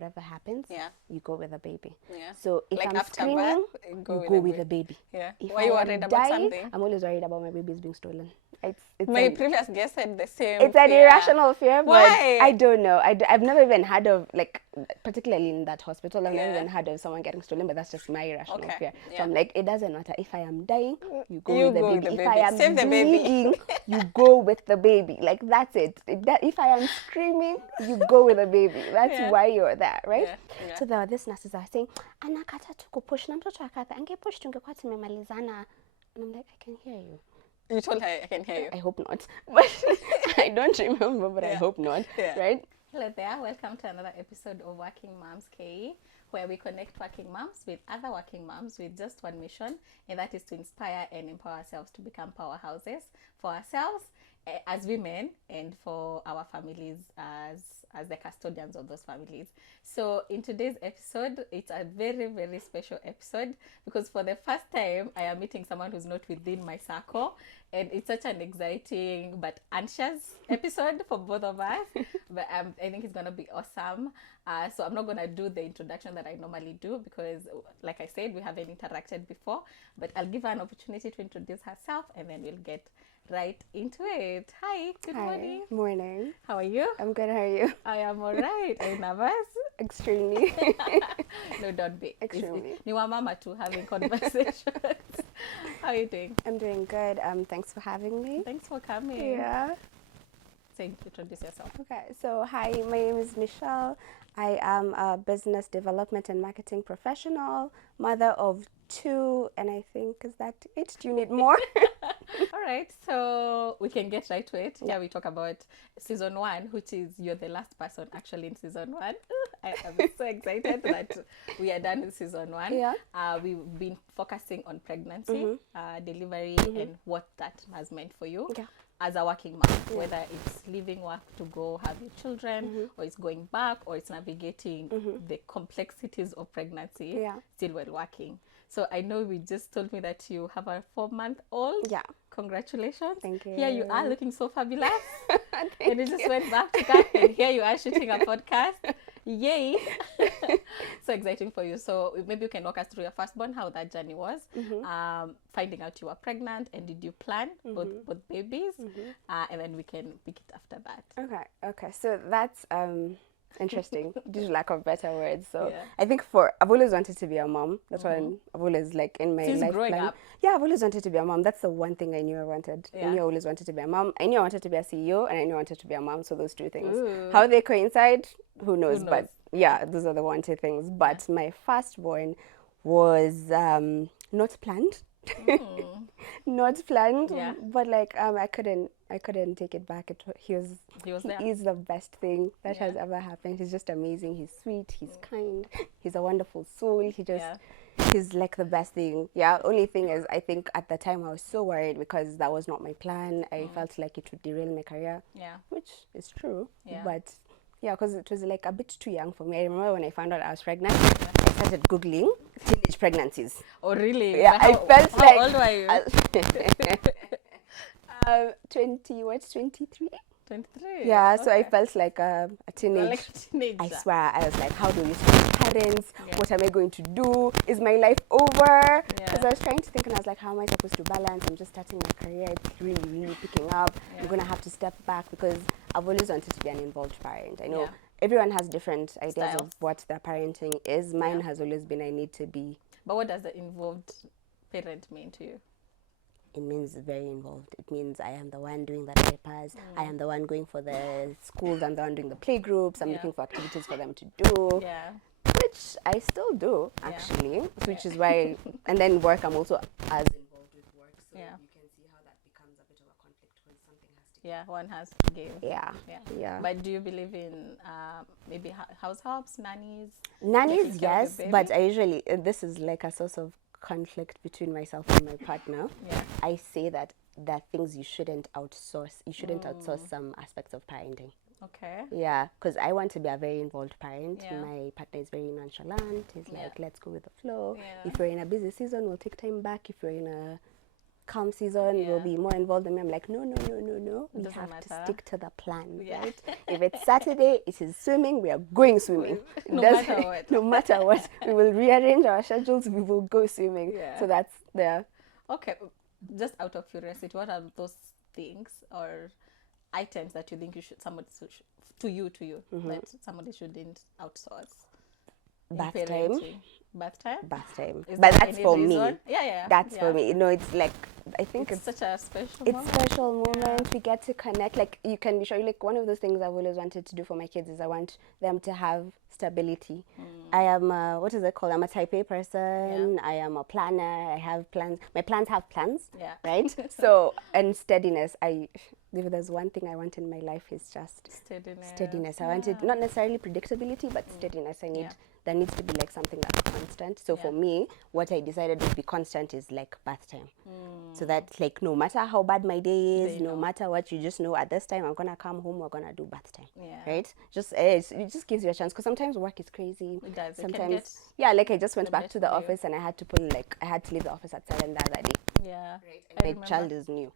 whatever happens, Yeah. you go with the baby. Yeah. So if Like I'm after screaming, birth, you go go with with the the baby. Yeah. If Why I you am worried about dying, something? I'm always worried about my baby's being stolen. It's My an, previous guest had the same it's an fear. irrational fear, but Why? I don't know. I've never even heard of, like, particularly in that hospital, I've never Yeah. even heard of someone getting stolen, but that's just my irrational Okay. fear. So Yeah. I'm like, it doesn't matter. If I am dying, you go You with the go baby. with the If baby. I am Save the baby. bleeding, you go with the baby. Like, that's it. If I am screaming, you go with the baby. That's Yeah. why you're there, right? Yeah. Yeah. So there were these nurses that are saying, anakata tukupush na mtoto akata angepush tungekuwa tumemalizana. And I'm like, I can hear you. You told her I can hear you. I hope not. But I don't remember, but I Yeah. hope not. Yeah. Right? Hello there. Welcome to another episode of Working Moms KE, where we connect working moms with other working moms with just one mission, and that is to inspire and empower ourselves to become powerhouses for ourselves as women and for our families as the custodians of those families. So in today's episode, it's a very, very special episode because for the first time, I am meeting someone who's not within my circle, and it's such an exciting but anxious episode for both of us. But I think it's gonna be awesome. So I'm not gonna do the introduction that I normally do because, like I said, we haven't interacted before. But I'll give her an opportunity to introduce herself, and then we'll get right into it. Hi, good morning. Morning. How are you? I'm good. How are you? I am alright. Are you nervous? Extremely. No, don't be. Extremely. You are mama too, having conversations. How are you doing? I'm doing good. Thanks for having me. Thanks for coming. Yeah. So introduce yourself. Okay. So, hi, my name is Michelle. I am a business development and marketing professional, mother of 2, and I think, is that it? Do you need more? All right, so we can get right to it. Yeah, we talk about season 1, which is you're the last person actually in season 1. I am so excited that we are done with season 1. Yeah. We've been focusing on pregnancy, delivery, and what that has meant for you. Yeah. As a working mom, whether it's leaving work to go have your children, or it's going back, or it's navigating the complexities of pregnancy still while working. So I know we just told me that you have a 4-month-old. Yeah. Congratulations. Thank you. Here you are looking so fabulous. Thank And you just went back to camp, and here you are shooting a podcast. Yay. So exciting for you. So maybe you can walk us through your firstborn, how that journey was. Finding out you were pregnant, and did you plan both babies? And then we can pick it after that. Okay. So that's interesting, due to lack of better words. So Yeah. I think I've always wanted to be a mom. That's why I've always, like, in my Since life growing plan. up. Yeah, I've always wanted to be a mom. That's the one thing I knew I wanted. I Yeah. knew I always wanted to be a mom. I knew I wanted to be a CEO, and I knew I wanted to be a mom. So those 2 things. Ooh. How they coincide, who knows? knows? But yeah, those are the 1-2 things. But my firstborn was not planned. Not planned. Yeah. But like I couldn't take it back. He He was there. is the best thing that has ever happened. He's just amazing. He's sweet. He's kind. He's a wonderful soul. He's like the best thing. Yeah. Only thing is, I think at the time I was so worried because that was not my plan. I felt like it would derail my career. Yeah. Which is true. Yeah. But yeah, because it was like a bit too young for me. I remember when I found out I was pregnant, I started Googling teenage pregnancies. Oh, really? Yeah, How, I felt like. How old were you? 23. 23. Yeah, so I Okay. felt like a teenage. Like a teenager. I swear, I was like, how do you switch parents? Yeah. What am I going to do? Is my life over? Yeah. Because I was trying to think, and I was like, how am I supposed to balance? I'm just starting my career. It's really, really picking up. Yeah. I'm going to have to step back because I've always wanted to be an involved parent. I know Yeah. everyone has different ideas Styles. of what their parenting is. Mine Yeah. has always been I need to be. But what does the involved parent mean to you? It means very involved. It means I am the one doing the diapers. I am the one going for the schools. I'm the one doing the play groups. I'm Yeah. looking for activities for them to do. Yeah. Which I still do, Yeah. actually, which is why, and then work, I'm also as involved with work, so Yeah. you can see how that becomes a bit of a conflict when something has to Yeah, one has to give. Yeah. But do you believe in maybe house helps, nannies? Nannies, taking care of yes, the but baby? I usually, this is like a source of conflict between myself and my partner. Yeah. I say that there are things you shouldn't outsource. You shouldn't outsource some aspects of parenting. Okay. Yeah, because I want to be a very involved parent. Yeah. My partner is very nonchalant. He's like, let's go with the flow. Yeah. If you're in a busy season, we'll take time back. If you're in a calm season, we'll be more involved. And I'm like, no. We Doesn't have matter. to stick to the plan. Yeah. Right? If it's Saturday, it is swimming. We are going swimming. No matter what. No matter what, we will rearrange our schedules. We will go swimming. Yeah. So that's there. Okay. Just out of curiosity, what are those things or items that you think to you that somebody shouldn't outsource? Bath in time. parenting? Bath time? Bath time. Is But there that's any for reason? me. Yeah. That's for me. You know, it's like, I think It's such a special it's moment. special moment. We get to connect. Like, you can be sure, like, one of those things I've always wanted to do for my kids is I want them to have stability. I am what is it called? I'm a type A person. I am a planner. I have plans. My plans have plans. Yeah. Right. So, and steadiness. If there's one thing I want in my life, is just steadiness. I wanted not necessarily predictability, but steadiness. There needs to be like something that's constant. So for me, what I decided would be constant is like bath time. So that, like, no matter how bad my day is, no matter what, you just know at this time I'm gonna come home, we're gonna do bath time. Right? Just it just gives you a chance, because sometimes work is crazy. It does. Sometimes like I just went back to the office and I had to leave the office at 7 the other day. Yeah. Right. My child is new.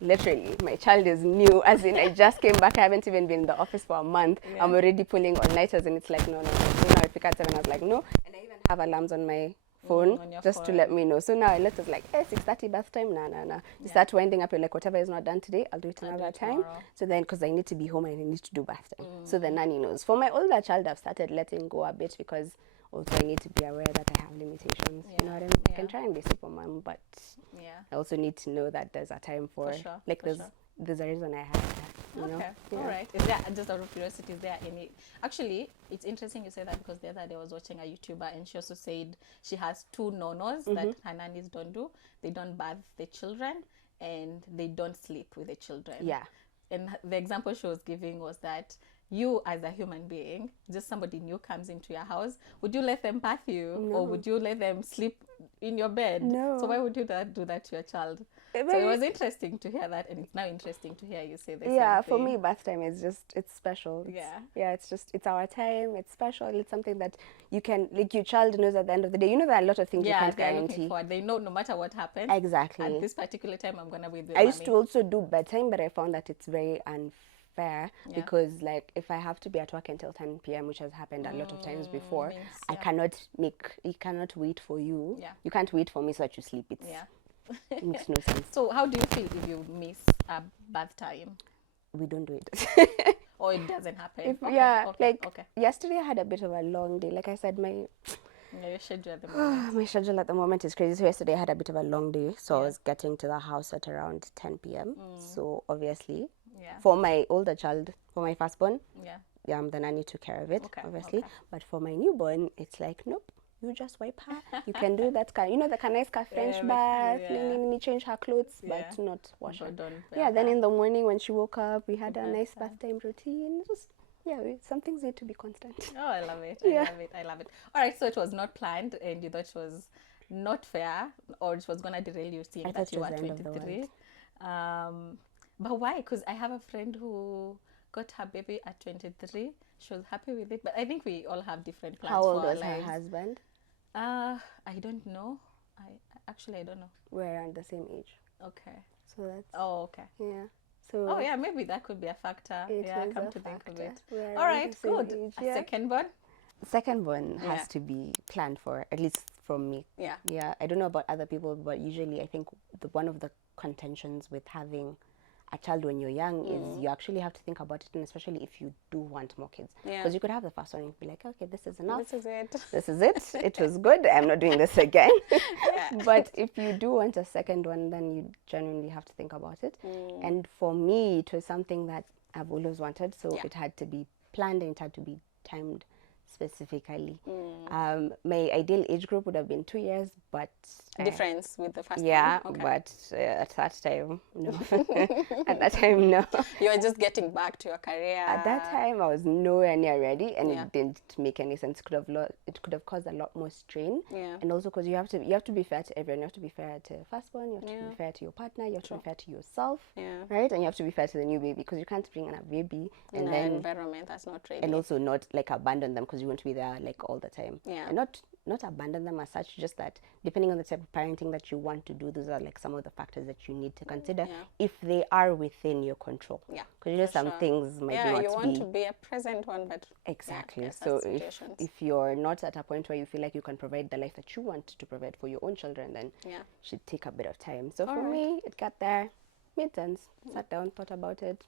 Literally, my child is new, as in I just came back. I haven't even been in the office for a month. I'm already pulling all-nighters, and it's like, no. So now I pick at 7, I was like, no. And I even have alarms on my phone just to let me know. So now I let us like, 6:30 bath time, nah. You start winding up, you're like, whatever is not done today, I'll do it another time. So then, because I need to be home and I need to do bath time. So the nanny knows. For my older child, I've started letting go a bit, because also I need to be aware that I have limitations. You know what I mean? I can try and be super mom, but I also need to know that there's a time for there's a reason I have that. You know? All right. Is there, just out of curiosity, is there any... Actually, it's interesting you say that, because the other day I was watching a YouTuber and she also said she has 2 no-nos that her nannies don't do. They don't bath the children and they don't sleep with the children. Yeah. And the example she was giving was that you, as a human being, just somebody new comes into your house, would you let them bath you? Or would you let them sleep in your bed? No. So why would you do that to your child? So it was interesting to hear that, and it's now interesting to hear you say the same thing. For me, bath time is just, it's special. It's our time, it's special, it's something that you can, like, your child knows at the end of the day. You know, there are a lot of things you can't guarantee. Looking forward. They know no matter what happens. Exactly. At this particular time, I'm going to be with I used to also do bedtime, but I found that it's very unfair, because, like, if I have to be at work until 10 p.m., which has happened a lot of times before, you cannot wait for you. You can't wait for me so that you sleep. It makes no sense. So how do you feel if you miss a bath time? We don't do it. Or it doesn't happen? Yesterday I had a bit of a long day. Like I said, your schedule at the moment. My schedule at the moment is crazy. So yesterday I had a bit of a long day. So I was getting to the house at around 10 p.m. So obviously, for my older child, for my firstborn, the nanny took care of it, obviously. But for my newborn, it's like, nope. You just wipe her. You can do that. You know, the nice French bath, change her clothes, but not wash her. Then in the morning when she woke up, we had a nice bath time routine. Just, some things need to be constant. Oh, I love it. I love it. All right, so it was not planned, and you thought it was not fair, or it was going to derail you seeing that you were 23. But why? Because I have a friend who got her baby at 23. She was happy with it, but I think we all have different plans. How old for was our lives. Her husband? I don't know. I don't know. We're around the same age. Okay. So that's... Oh, okay. Yeah. So... maybe that could be a factor. Come to think of it. We're all right, good. Age, Secondborn? Secondborn has to be planned for, at least from me. Yeah. I don't know about other people, but usually I think one of the contentions with having a child when you're young is you actually have to think about it, and especially if you do want more kids, because you could have the first one and be like, okay, this is enough, this is it it was good, I'm not doing this again. But if you do want a second one, then you genuinely have to think about it. And for me, it was something that I've always wanted, so it had to be planned and it had to be timed specifically. My ideal age group would have been 2 years, but difference with the first one. Okay. But at that time, no. At that time, no. You were just getting back to your career. At that time, I was nowhere near ready, and it didn't make any sense. It could have caused a lot more strain. And also because you have to be fair to everyone. You have to be fair to firstborn. You have to be fair to your partner. You have to be fair to yourself. Right? And you have to be fair to the new baby, because you can't bring in a baby and in then an environment that's not ready. And also not like abandon them, because you want to be there like all the time. And not abandon them as such, just that depending on the type of parenting that you want to do, those are like some of the factors that you need to consider if they are within your control. Yeah, because some things might not be. You want to be a present one, but exactly. So if you're not at a point where you feel like you can provide the life that you want to provide for your own children, then it should take a bit of time. So for me, it got there, made sense. Sat down, thought about it.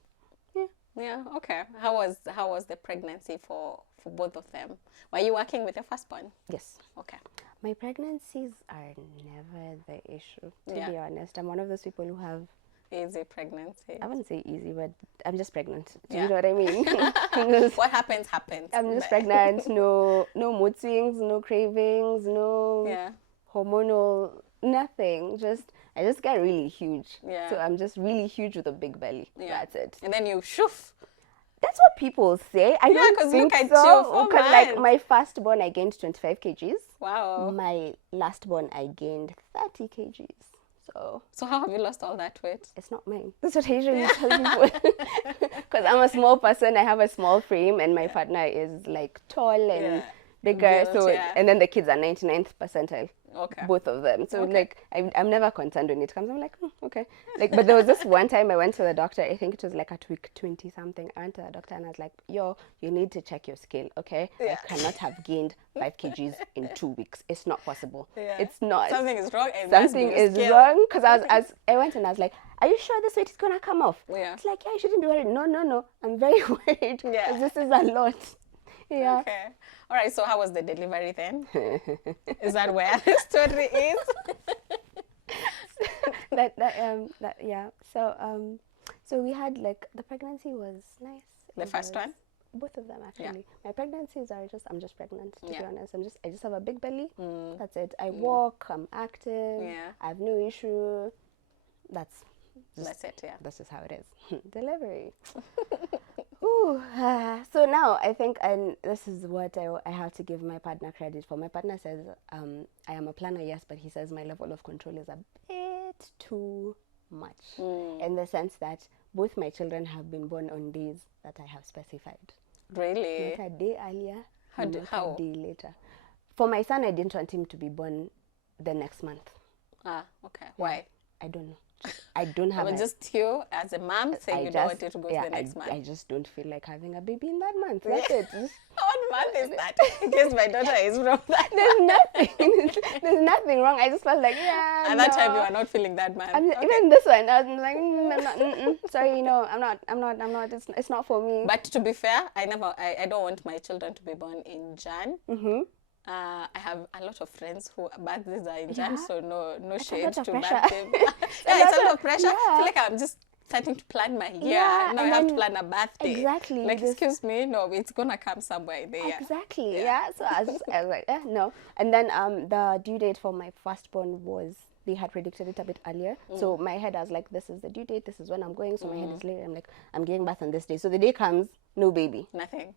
Yeah. Okay. How was the pregnancy for both of them? Were you working with your firstborn? Yes. Okay. My pregnancies are never the issue, to be honest. I'm one of those people who have easy pregnancy. I wouldn't say easy, but I'm just pregnant. Do you know what I mean? What happens. I'm just pregnant. No mood swings, no cravings, no hormonal, nothing. I just get really huge. Yeah. So I'm just really huge with a big belly. Yeah. That's it. And then you shoof. That's what people say. I don't think so. Because like my firstborn, I gained 25 kgs. Wow. My lastborn, I gained 30 kgs. So how have you lost all that weight? It's not mine. That's what I usually tell people. Because I'm a small person, I have a small frame, and my partner is like tall and bigger. Built, and then the kids are 99th percentile. Okay. Both of them. So like I'm never concerned when it comes. I'm like, okay. Like, but there was this one time I went to the doctor. I think it was like at week 20 something. I went to the doctor and I was like, yo, you need to check your scale, okay? I cannot have gained 5 kgs in 2 weeks. It's not possible. It's not. Something is wrong. Something is wrong. Because I went and I was like, are you sure this weight is gonna come off? It's like, yeah, you shouldn't be worried. No. I'm very worried. Because this is a lot. Yeah. Okay. All right. So how was the delivery then? Is that where the story is? So we had like the pregnancy was nice. The first one? Both of them actually. My pregnancies are I'm just pregnant, to be honest. I just have a big belly. That's it. I walk, I'm active, I have no issue. That's it, yeah. That's just how it is. Delivery. Ooh, so now I think, and this is what I have to give my partner credit for. My partner says I am a planner, yes, but he says my level of control is a bit too much, in the sense that both my children have been born on days that I have specified. Really? Not a day earlier, how? A day later. For my son, I didn't want him to be born the next month. Ah, okay. Why? I don't know. I don't have. But just you as a mom saying you don't want it to go to the next month. I just don't feel like having a baby in that month. That's it. What month is that? In case my daughter is from that. There's nothing wrong. I just felt like At that time you are not feeling that month. Even this one, I was like, I'm not. Sorry, no, I'm not. It's not for me. But to be fair, I don't want my children to be born in Jan. I have a lot of friends who birthdays are in Jan, so no shade to birthday. It's a lot of pressure. I feel like I'm just starting to plan my year. Now I have to plan a birthday. Exactly. Like, excuse me, no, it's gonna come somewhere in the year. Exactly. Yeah. So I was like, no. And then the due date for my firstborn was, they had predicted it a bit earlier. So my head, I was like, this is the due date, this is when I'm going. So my head is later. I'm like, I'm giving birth on this day. So the day comes, no baby. Nothing.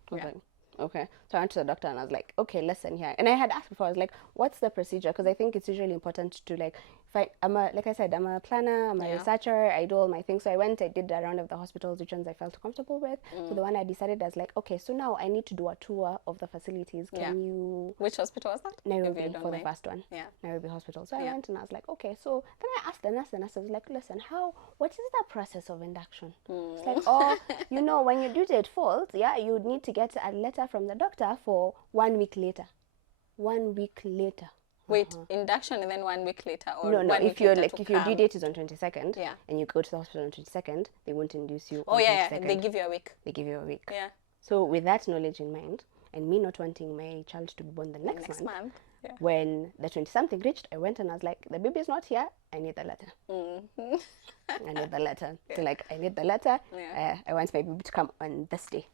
Okay. So I went to the doctor and I was like, okay, listen here. And I had asked before, I was like, what's the procedure? Because I think it's usually important to like, like I said, I'm a planner, I'm a researcher, I do all my things. So I went, I did a round of the hospitals, which ones I felt comfortable with. So the one I decided, I was like, okay, so now I need to do a tour of the facilities. Can you... Which hospital was that? Nairobi, for the first one. Nairobi Hospital. So I went and I was like, okay. So then I asked the nurse, and I was like, listen, what is the process of induction? It's like, when your due date falls, you need to get a letter from the doctor for 1 week later. 1 week later. Wait, induction and then 1 week later, or no. If your due date is on 22nd, and you go to the hospital on 22nd, they won't induce you. On 22nd. They give you a week. They give you a week. Yeah. So with that knowledge in mind, and me not wanting my child to be born the next month. When the 20-something reached, I went and I was like, the baby is not here. I need the letter. I need the letter. So like, I need the letter. I want my baby to come on this day.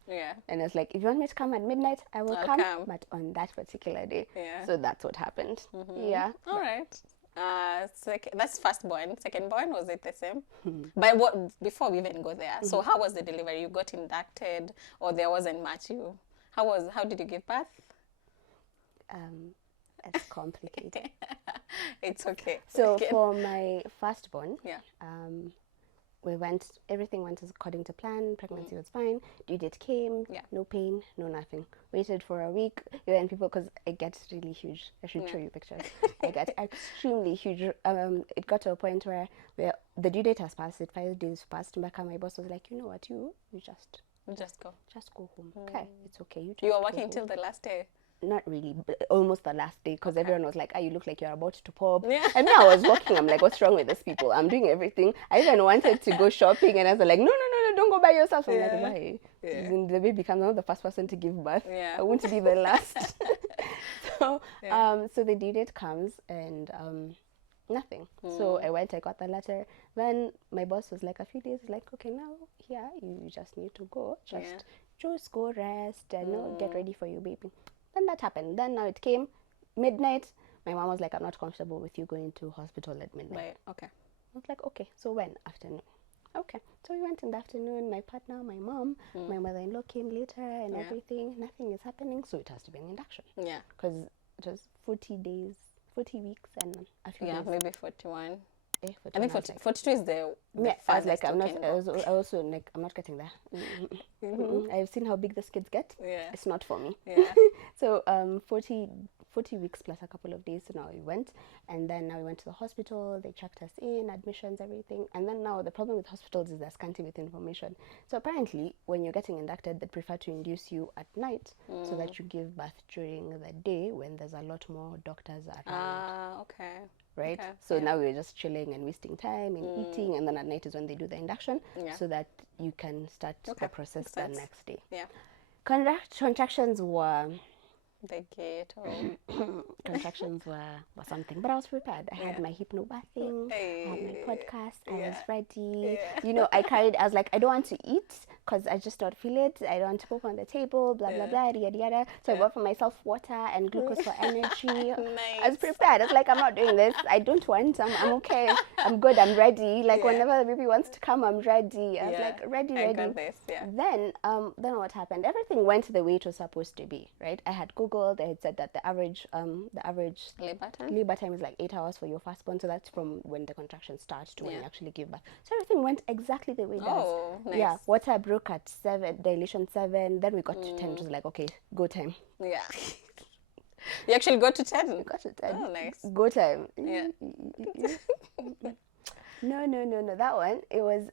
And it's like, if you want me to come at midnight, I'll come. But on that particular day. So that's what happened. Yeah. All right. That's firstborn. Secondborn, was it the same? But before we even go there, so how was the delivery? You got inducted, or there wasn't much? How did you give birth? It's complicated. It's okay. So for my firstborn, we went, everything went according to plan. Pregnancy was fine. Due date came. Yeah. No pain, no nothing. Waited for a week. And people, because it gets really huge. I should show you pictures. I got extremely huge. It got to a point where the due date has passed. 5 days passed. Back, my boss was like, you know what, you just go home. Okay, it's okay. You were working till the last day. Not really, but almost the last day, because everyone was like, you look like you're about to pop. Yeah. And me, I was walking. I'm like, what's wrong with these people? I'm doing everything. I even wanted to go shopping, and I was like, no, don't go by yourself. I'm like, why? Then the baby becomes not the first person to give birth. I want to be the last. So the due date comes, and nothing. So I went, I got the letter. Then my boss was like, a few days, like, okay, now you just need to go. Just go rest and get ready for your baby. Then that happened. Then now it came midnight. My mom was like, I'm not comfortable with you going to hospital at midnight. Right. Okay. I was like, okay. So when? Afternoon. Okay. So we went in the afternoon. My partner, my mom, my mother-in-law came later and everything. Nothing is happening. So it has to be an induction. Yeah. Because it was 40 weeks and a few days. Yeah, maybe 41. I 41, think 42 is the I was like, I'm not. I was also like, I'm not getting there. I've seen how big these kids get. Yeah. It's not for me. Yeah. So 40 weeks plus a couple of days. So now we went, and then now we went to the hospital. They checked us in, admissions, everything. And then now the problem with hospitals is they're scanty with information. So apparently, when you're getting inducted, they prefer to induce you at night so that you give birth during the day when there's a lot more doctors around. Okay. Right? Okay. So now we're just chilling and wasting time and eating, and then at night is when they do the induction so that you can start the process the next day. Yeah. Contractions were... The ghetto. Contractions were something, but I was prepared. I had my hypnobirthing, I had my podcast, I was ready. You know, I was like, I don't want to eat because I just don't feel it. I don't want to poop on the table, blah, blah, blah, yada, yada. So I bought for myself water and glucose for energy. Nice. I was prepared. I was like, I'm not doing this. I don't want. I'm okay. I'm good. I'm ready. Like, whenever the baby wants to come, I'm ready. I was like, ready. I got this, Then what happened? Everything went the way it was supposed to be, right? I had Googled. They had said that the average labor time is like 8 hours for your firstborn. So that's from when the contractions start to when you actually give birth. So everything went exactly the way it does. Oh, nice. Yeah, water broke at 7, dilation 7. Then we got to 10. It was like, okay, go time. Yeah. You actually got to 10? We got to 10. Oh, nice. Go time. Yeah. No. That one, it was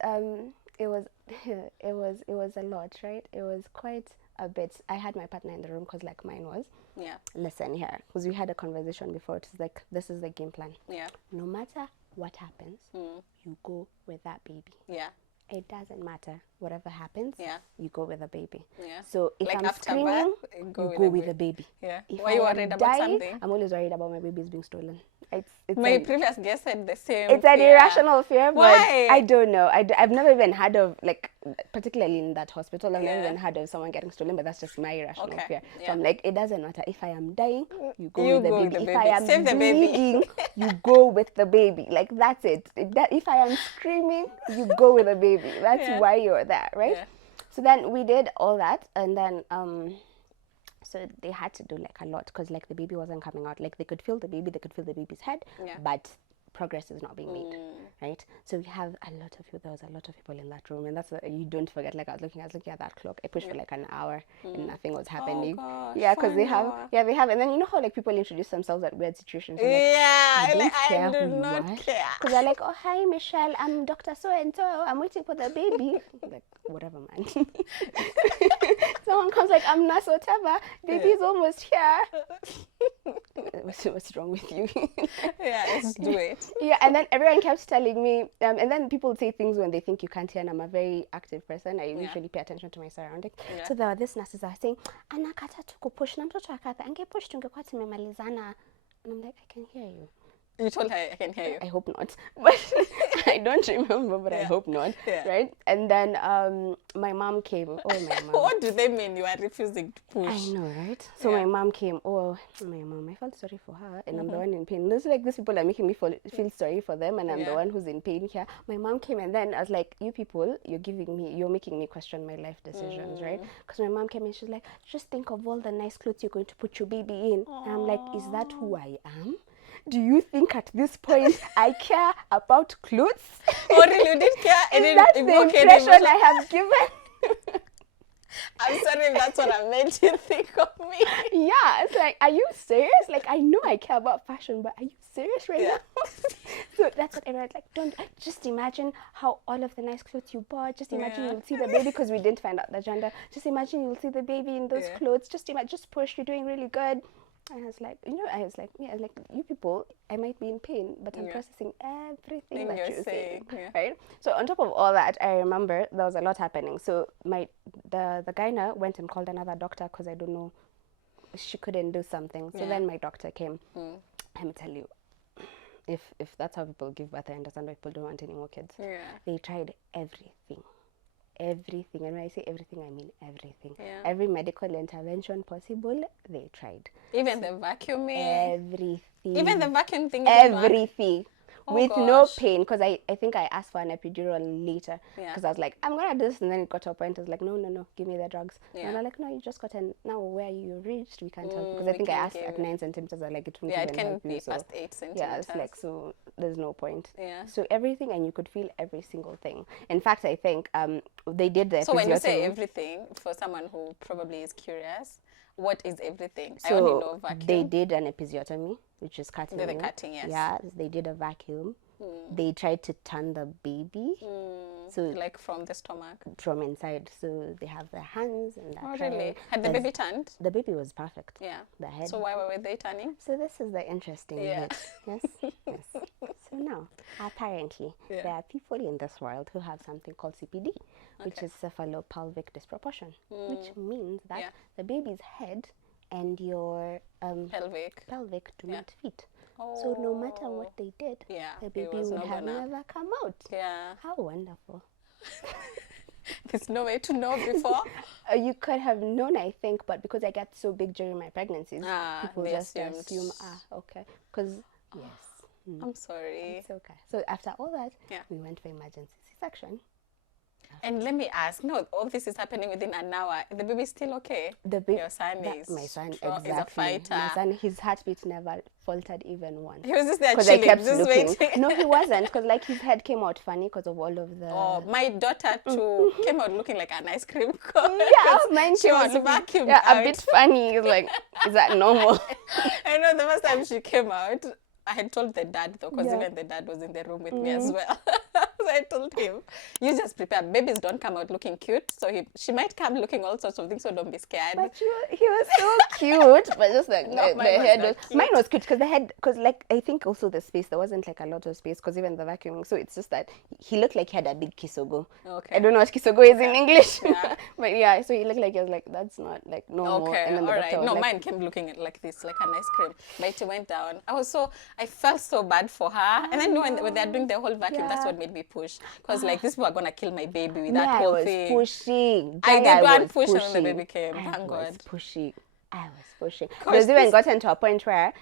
a lot, right? It was quite a bit. I had my partner in the room because like mine was. Yeah. Listen here, because we had a conversation before. It was like, this is the game plan. Yeah. No matter what happens, you go with that baby. Yeah. It doesn't matter. Whatever happens, you go with the baby. Yeah. So if like I'm after screaming, birth, you go with the baby. Yeah. If Why you I am worried about dying, something? I'm always worried about my babies being stolen. It's my previous guest said the same. It's an irrational fear, but Why? I don't know. I've never even heard of, like, particularly in that hospital, I've never even heard of someone getting stolen, but that's just my irrational fear. So I'm like, it doesn't matter. If I am dying, you go with the baby. If I am Save the bleeding, you go with the baby. Like, that's it. If I am screaming, you go with the baby. That's why you're there, right? Yeah. So then we did all that, and then so they had to do like a lot because like the baby wasn't coming out. Like they could feel the baby, they could feel the baby's head, but progress is not being made, right? So we have there was a lot of people in that room, and that's you don't forget. Like I was looking at that clock. I pushed for like an hour, and nothing was happening. Oh, gosh, yeah, because they have, and then you know how like people introduce themselves at weird situations. Like, I do not care. Because they're like, oh hi Michelle, I'm Dr. So and so. I'm waiting for the baby. Like whatever, man. Someone comes like, I'm Nurse whatever. Baby's almost here. What's wrong with you? Let's do it. Yeah, and then everyone kept telling me, and then people say things when they think you can't hear, and I'm a very active person. I usually pay attention to my surroundings. So there were these nurses that are saying, anakata tukupush na mtoto akatha angepush tungekuwa tumemalizana. And I'm like, I can hear you. You told her I can hear you. I hope not. But I don't remember, but I hope not. Right? And then my mom came. Oh, my mom. What do they mean you are refusing to push? I know, right? So my mom came. Oh, my mom. I felt sorry for her. And I'm the one in pain. Those like these people are making me feel sorry for them. And I'm the one who's in pain here. My mom came and then I was like, you people, you're making me question my life decisions, right? Because my mom came and she's like, just think of all the nice clothes you're going to put your baby in. And I'm like, is that who I am? do you think at this point I care about clothes? Oh, really? You did care? And That's the impression I have given. I'm sorry if that's what I made you think of me. Yeah, it's like, are you serious? Like, I know I care about fashion, but are you serious right now? So that's what everyone's like, don't, just imagine how all of the nice clothes you bought, just imagine you'll see the baby, because we didn't find out the gender, just imagine you'll see the baby in those clothes, just imagine, just push, you're doing really good. And I was like, you people, I might be in pain, but I'm processing everything that you're saying, right? So on top of all that, I remember there was a lot happening. So the gyna went and called another doctor because I don't know, she couldn't do something. So then my doctor came. Let me tell you, if that's how people give birth, I understand why people don't want any more kids. They tried everything. And when I say everything, I mean everything. Every medical intervention possible, they tried. Even the vacuuming. Everything. Even the vacuum thing. Everything. With no pain, because I think I asked for an epidural later, because I was like, I'm gonna do this, and then it got to a point I was like, no, give me the drugs. And I'm like, no, you just got now where you reached, we can't help, because I think I asked at 9 centimeters, I like, it won't even help you. It can be past 8 centimeters. Yeah, it's like, so there's no point. So everything, and you could feel every single thing. In fact, I think they did the episiotomy. So when you say everything, for someone who probably is curious, what is everything? So I only know vacuum. They did an episiotomy, which is cutting. The cutting, yes. Yeah, they did a vacuum. They tried to turn the baby. So like from the stomach? From inside. So they have the hands and that. Oh, really? Had the baby turned? The baby was perfect. Yeah. The head. So why were they turning? So this is the interesting bit. Yes. So now, apparently, there are people in this world who have something called CPD, which is cephalopelvic disproportion, which means that the baby's head and your pelvic do not fit. So no matter what they did, the baby would have never come out. How wonderful. There's no way to know before. You could have known, I think, but because I got so big during my pregnancies, people just assume, okay. Because, yes. I'm sorry. It's okay. So after all that, we went for emergency C-section. And let me ask, all this is happening within an hour. The baby is still okay? Your son is my son, strong, exactly. He's a fighter. My son, his heartbeat never faltered even once. He was just there chilling, I kept just looking. waiting. No, he wasn't, because like his head came out funny because of all of the... Oh, my daughter too came out looking like an ice cream cone. Yeah, mine she was vacuumed out. A bit funny. It's like, is that normal? I know the first time she came out, I had told the dad though, because even the dad was in the room with me as well. So I told him, you just prepare. Babies don't come out looking cute. So she might come looking all sorts of things, so don't be scared. But he was so cute. But just like the head was... Mine was cute because the head... Because like, I think also the space, there wasn't like a lot of space because even the vacuuming. So it's just that he looked like he had a big kisogo. Okay. I don't know what kisogo is in English. But yeah, so he looked like he was like, that's not like normal. Okay, and then all right. No, like, mine came looking like this, like an ice cream. But it went down. I felt so bad for her. And then when they're doing the whole vacuum, that's what made me push. Because like, these people are going to kill my baby with that whole thing. I was pushing. I did one push and then the baby came. Thank God. I was pushing. There's even gotten to a point where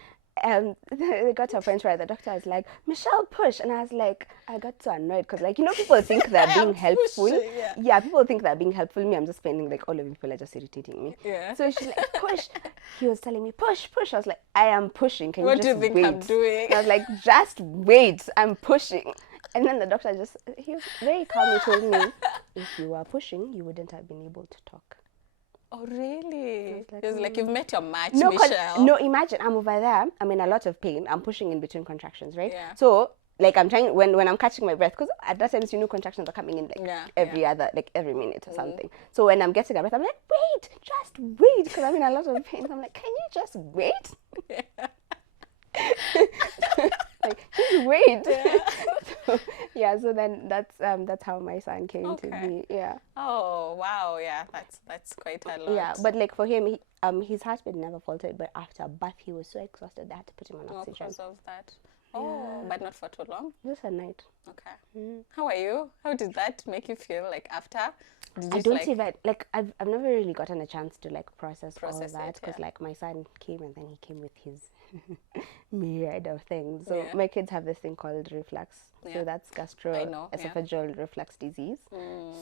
they got to a point where the doctor was like, Michelle, push. And I was like, I got so annoyed because, like, people think they're being helpful. People think they're being helpful. Me, I'm just finding like all of you people are just irritating me. So she's like, push. He was telling me, push. I was like, I am pushing. Can you just wait? What do you think I'm doing? I was like, just wait. I'm pushing. And then the doctor he was very calmly told me, if you were pushing, you wouldn't have been able to talk. Oh, really? It was like, you've met your match, Michelle. No, imagine, I'm over there. I'm in a lot of pain. I'm pushing in between contractions, right? So, like, I'm trying, when I'm catching my breath, because at that time, contractions are coming in, like, every minute or something. So when I'm getting a breath, I'm like, wait, just wait, because I'm in a lot of pain. So I'm like, can you just wait? Like, just wait. So then that's how my son came to be. Oh wow, that's quite a lot. But like for him, his heartbeat never faltered, but after birth he was so exhausted they had to put him on oxygen. Because of that. But not for too long. Just a night. Okay. How are you? How did that make you feel? Like after? I don't see that. Like I've never really gotten a chance to like process all of that because like my son came and then he came with his myriad of things. So my kids have this thing called reflux. So that's gastroesophageal reflux disease.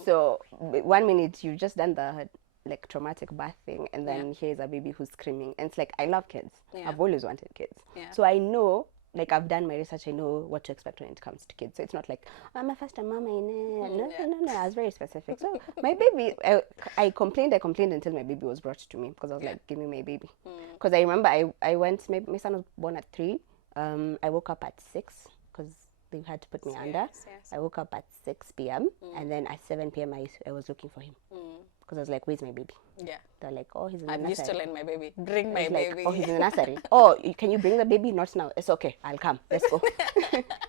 So 1 minute you've just done the like traumatic birth thing and then here's a baby who's screaming. And it's like, I love kids. I've always wanted kids. So I know like I've done my research. I know what to expect when it comes to kids. So it's not like I'm a first time mama. No. I was very specific. So my baby, I complained until my baby was brought to me because I was like, give me my baby. Because I remember I went. My son was born at 3. I woke up at 6 because they had to put me under. Yes. I woke up at 6 p.m. and then at 7 p.m. I was looking for him because I was like, where's my baby? Yeah. They're like, oh, he's in the nursery. I've stolen my baby. Bring my baby. Oh, he's in the nursery. Oh, can you bring the baby? Not now. It's okay. I'll come. Let's go.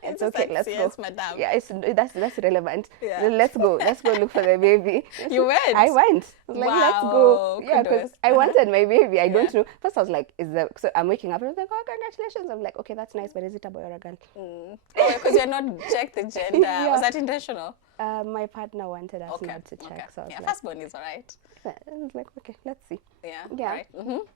It's okay. Like, let's yes, go. Madam. Yeah, that's relevant. Yeah. Let's go look for the baby. You went? I went. I was like, let's go. Yeah, because I wanted my baby. I don't know. First I was like, so I'm waking up and I was like, oh, congratulations. I'm like, okay, that's nice, but is it a boy or a girl? Oh, because you're not checked the gender. Yeah. Was that intentional? My partner wanted us not to check. Okay. So I was yeah, like, firstborn is all right. I was like, okay, let's see. Yeah. Right.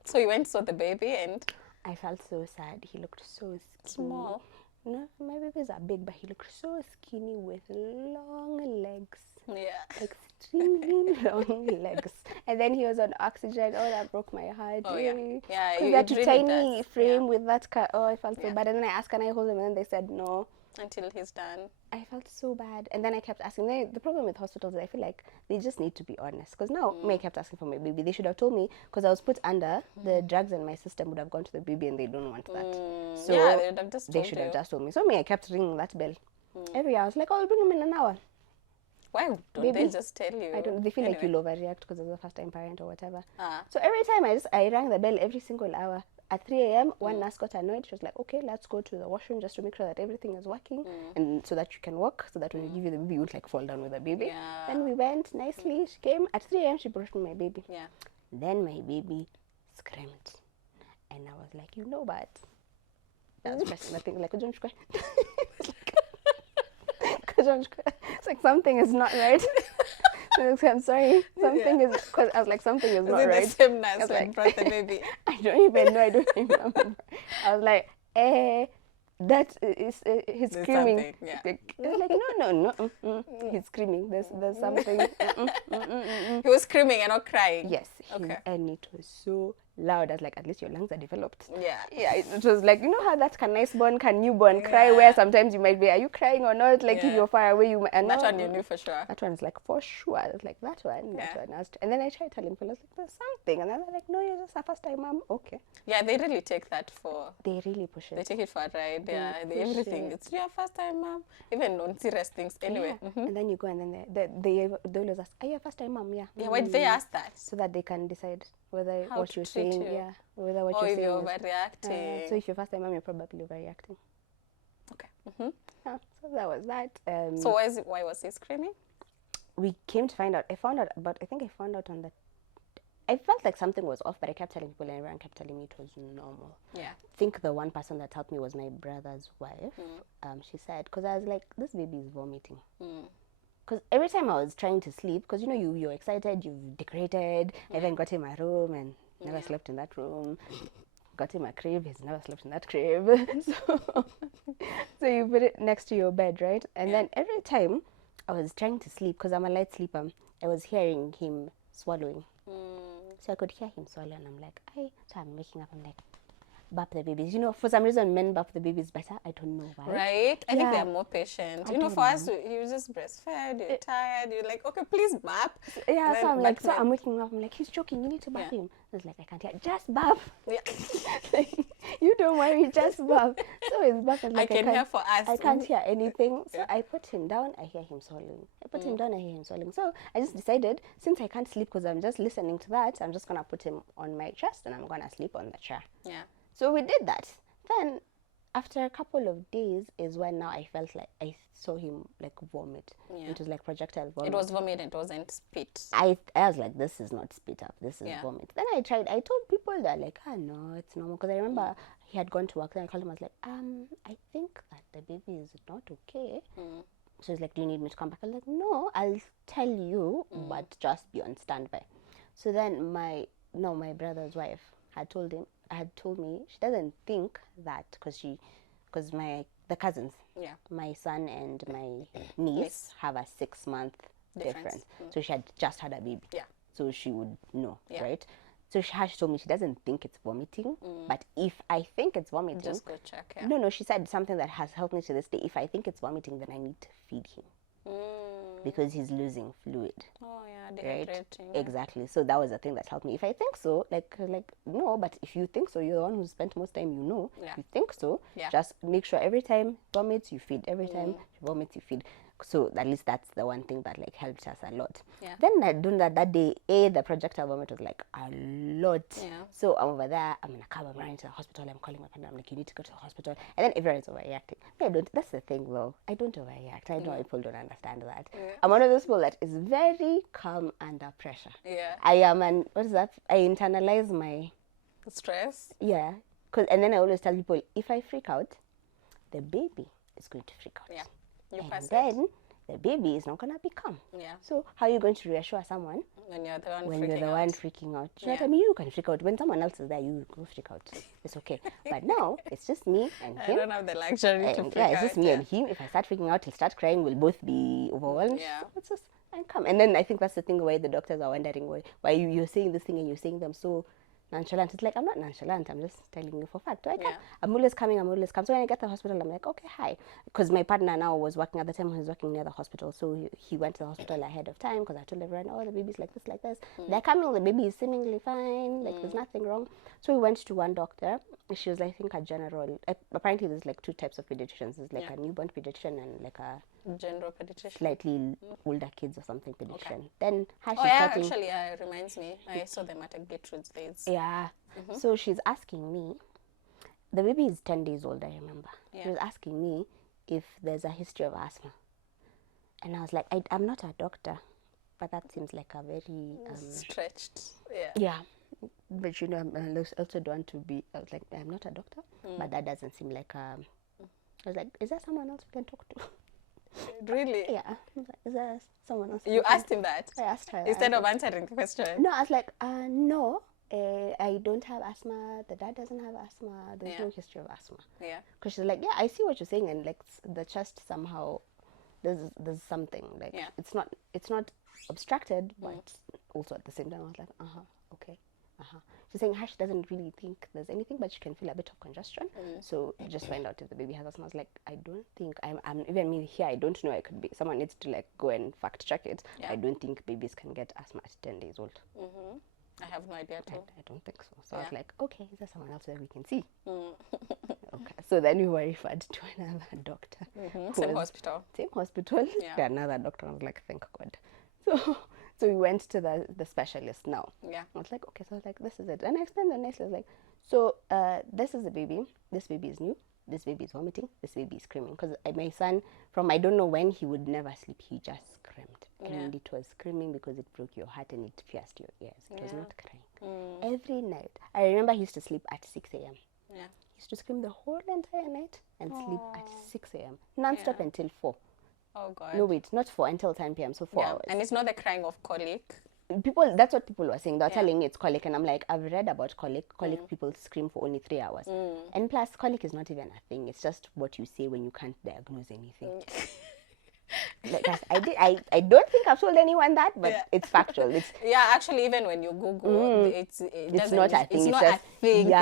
So you went saw the baby and I felt so sad. He looked so skinny. Small. No, my babies are big, but he looked so skinny with long legs. Yeah. Extremely long legs. And then he was on oxygen. Oh, that broke my heart. Oh, really. Yeah. Because that really tiny frame with that car. Oh, I felt so bad. And then I asked, can I hold him? And then they said no. Until he's done. I felt so bad. And then I kept asking. The problem with hospitals is I feel like they just need to be honest. Because now I kept asking for my baby. They should have told me because I was put under. The drugs in my system would have gone to the baby and they don't want that. So yeah, they would have just they should have just told me. So I kept ringing that bell. Every hour I was like, oh, I'll bring him in an hour. Why don't they just tell you? I don't. They feel like you'll overreact because it's a first-time parent or whatever. So every time I rang the bell every single hour. At 3 a.m., one nurse got annoyed. She was like, okay, let's go to the washroom just to make sure that everything is working and so that you can walk, so that when we give you the baby, you won't like fall down with the baby. Yeah. Then we went nicely. She came. At 3 a.m., she brought me my baby. Yeah. Then my baby screamed. And I was like, you know what? I was pressing the thing like, it's like something is not right. I'm sorry. Something is, because I was like, something is not right. The same nurse that brought the baby. I don't even know. I don't even remember. I was like, that is he's There's screaming. Yeah. Like no. He's screaming. There's something. He was screaming and not crying. Yes. Okay. And it was so loud. I was like, at least your lungs are developed. Yeah. Yeah. It was like, you know how that can newborn cry, where sometimes you might be, are you crying or not? Like if you're far away, you might. And that one you knew for sure. That one's like for sure. I was like that one. And then I tried telling people, I was like, there's something, and then they're like, no, you're just a first time mom. Okay. Yeah, they really take that for. They really push it. They take it for a ride. Yeah, everything. It's your first time mom. Even on serious things. Anyway. Yeah. And then you go and then they always ask, are you a first time mom? Yeah. Yeah. Why did they ask that? So that they can decide whether How what you're saying. Yeah. Whether what or you're if saying you're overreacting. so if you're first time mom, you're probably overreacting. Okay. Yeah, so that was that. So why was he screaming? We came to find out. I found out on the. I felt like something was off, but I kept telling people, and everyone kept telling me it was normal. Yeah. I think the one person that helped me was my brother's wife. She said, because I was like, this baby is vomiting. Because every time I was trying to sleep, because you know you're excited, you've decorated, I then got him a room and never slept in that room. Got him a crib, he's never slept in that crib. So you put it next to your bed, right? And then every time I was trying to sleep, because I'm a light sleeper, I was hearing him swallowing. So I could hear him swallow, and I'm like, so I'm waking up, I'm like, bap the babies. You know, for some reason, men bap the babies better. I don't know why. Right? I think they're more patient. You know, for us, you just breastfed, you're tired, you're like, okay, please bap. Yeah, so I'm like, I'm waking up, I'm like, he's choking, you need to bap him. I was like, I can't hear, just bap. Yeah. Like, you don't worry, just bap. So his bap is like, I can hear for us. I can't hear anything. So I put him down, I hear him swallowing. I put him down, I hear him swallowing. So I just decided, since I can't sleep because I'm just listening to that, I'm just going to put him on my chest and I'm going to sleep on the chair. Yeah. So we did that. Then after a couple of days is when now I felt like I saw him like vomit. Yeah. It was like projectile vomit. It was vomit, it wasn't spit. I was like, this is not spit up, this is vomit. Then I told people, they're like, no, it's normal. Because I remember he had gone to work, then I called him, I was like, I think that the baby is not okay. So he's like, do you need me to come back? I was like, no, I'll tell you, but just be on standby. So then my brother's wife had told me she doesn't think that because the cousins, my son and my niece have a 6-month difference. So she had just had a baby, so she would know, right? So she told me she doesn't think it's vomiting, but if I think it's vomiting, just go check. Yeah. No, she said something that has helped me to this day. If I think it's vomiting, then I need to feed him because he's losing fluid. Oh yeah, Right? dehydrating. Exactly. So that was the thing that helped me. If I think so, like no, but if you think so, you're the one who spent most time. You know. Yeah. If you think so, Yeah. just make sure every time vomits you feed. Every time she vomits you feed. So at least that's the one thing that like helped us a lot. Yeah. Then I done that day. The projectile vomit was like a lot. Yeah. So I'm over there. I'm in a cab. I'm running to the hospital. I'm calling my partner. I'm like, you need to go to the hospital. And then everyone's overreacting. No, I don't. That's the thing, though. I don't overreact. I know people don't understand that. Yeah. I'm one of those people that is very calm under pressure. Yeah. I am, and what is that? I internalize my stress. Yeah, and then I always tell people if I freak out, the baby is going to freak out. Yeah. You and pass then the baby is not gonna be calm. Yeah. So how are you going to reassure someone when you're the one when freaking you're the out? one freaking out? You know what Yeah. I mean? You can freak out when someone else is there. You go freak out. It's okay. But now it's just me and I him. don't have the luxury to freak Yeah, it's out. just me and him. If I start freaking out, he'll start crying. We'll both be overwhelmed. Yeah. It's just and come. And then I think that's the thing why the doctors are wondering why you're saying this thing and you're saying them so nonchalant. It's like, I'm not nonchalant. I'm just telling you for fact. Yeah. I'm always coming. I'm always coming. So when I get to the hospital, I'm like, okay, hi. Because my partner now was working at the time. He was working near the hospital. So he went to the hospital ahead of time because I told everyone, oh, the baby's like this, like this. They're coming. The baby is seemingly fine. Like, there's nothing wrong. So we went to one doctor. She was, I think, a general. Apparently, there's like two types of pediatricians. There's like a newborn pediatrician and like a general pediatrician. slightly older kids or something pediatrician. Okay. Then oh yeah, actually, it reminds me. I saw them at a Gertrude's days. Yeah. So she's asking me. The baby is 10 days old. I remember. Yeah. She was asking me if there's a history of asthma, and I was like, I'm not a doctor, but that seems like a very stretched. Yeah. Yeah. But you know, I also don't want to be. I was like, I'm not a doctor, but that doesn't seem like I was like, is there someone else we can talk to? Really? Yeah. Is there someone else? You asked him that? I asked her. Instead of answering the question? No, I was like, no, I don't have asthma. The dad doesn't have asthma. There's no history of asthma. Yeah. Because she's like, yeah, I see what you're saying, and like the chest somehow, there's something like it's not obstructed, but also at the same time I was like, okay. She's saying she doesn't really think there's anything, but she can feel a bit of congestion. So just find out if the baby has asthma. I was like, I don't think I'm even me here. I don't know. I could be. Someone needs to like go and fact check it. Yeah. I don't think babies can get asthma at 10 days old. I have no idea at all. I don't think so. So I was like, okay, is there someone else where we can see? Okay. So then we were referred to another doctor. Same hospital. Same hospital. Yeah. Another doctor. I was like, thank God. So we went to the specialist now. Yeah. I was like, okay, so I was like, this is it. And I explained the nicely. I was like, so this is the baby. This baby is new. This baby is vomiting. This baby is screaming. Because my son, from I don't know when, he would never sleep. He just screamed. And it was screaming because it broke your heart and it pierced your ears. It was not crying. Every night. I remember he used to sleep at 6 a.m. Yeah. He used to scream the whole entire night and sleep at 6 a.m. Non-stop until 4. Oh God. No, wait, not 4, until 10 p.m. So 4 hours. And it's not the crying of colic. That's what people were saying. They were telling me it's colic, and I'm like, I've read about colic. Colic people scream for only 3 hours. And plus, colic is not even a thing. It's just what you say when you can't diagnose anything. Like I don't think I've told anyone that, but it's factual. It's actually, even when you Google, it's not a thing. It's not a thing.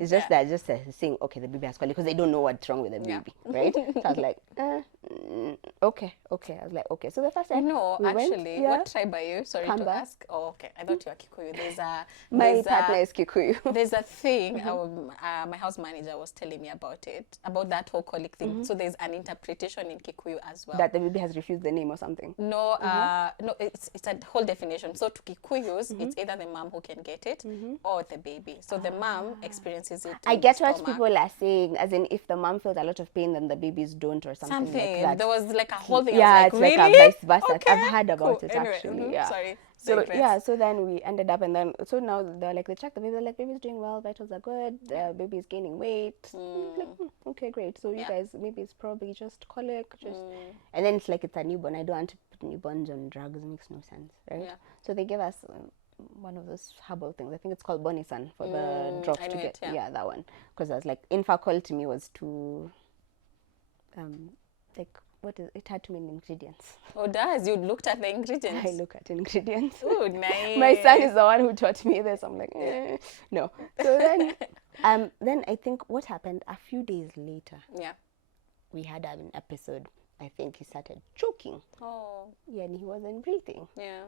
It's just that just saying, okay, the baby has colic, because they don't know what's wrong with the baby, right? So I was like, okay. I was like, okay. So the first time, actually, what tribe are you? Sorry Kamba. to ask. Oh, okay. I thought you were Kikuyu. My partner is Kikuyu. There's a thing. My house manager was telling me about that whole colic thing. So there's an interpretation in Kikuyu as well. That the baby has refused the name or something. No, no, it's a whole definition. So to Kikuyus, it's either the mom who can get it or the baby. So the mom experiences it. I get what people are saying, as in if the mom feels a lot of pain, then the babies don't, or something like that. There was like a whole thing. Yeah, I was it's like, like really? a vice versa. Okay, I've heard about it anyway, actually. Yeah. Sorry. So so then we ended up, and then so now they're like, they check the baby, they're like, baby's doing well, vitals are good, baby's gaining weight. Like, okay, great. So you guys, maybe it's probably just colic, and then it's like it's a newborn. I don't want to put newborns on drugs. It makes no sense, right? Yeah. So they give us one of those herbal things. I think it's called Bonisan for the drops to get. Yeah, that one. Because I was like, Infacol to me was too, like, it had too many ingredients. Oh, does? You looked at the ingredients? I look at ingredients. Oh, nice. My son is the one who taught me this. I'm like, no. So then I think what happened a few days later. Yeah. We had an episode. I think he started choking. Oh. Yeah, and he wasn't breathing. Yeah.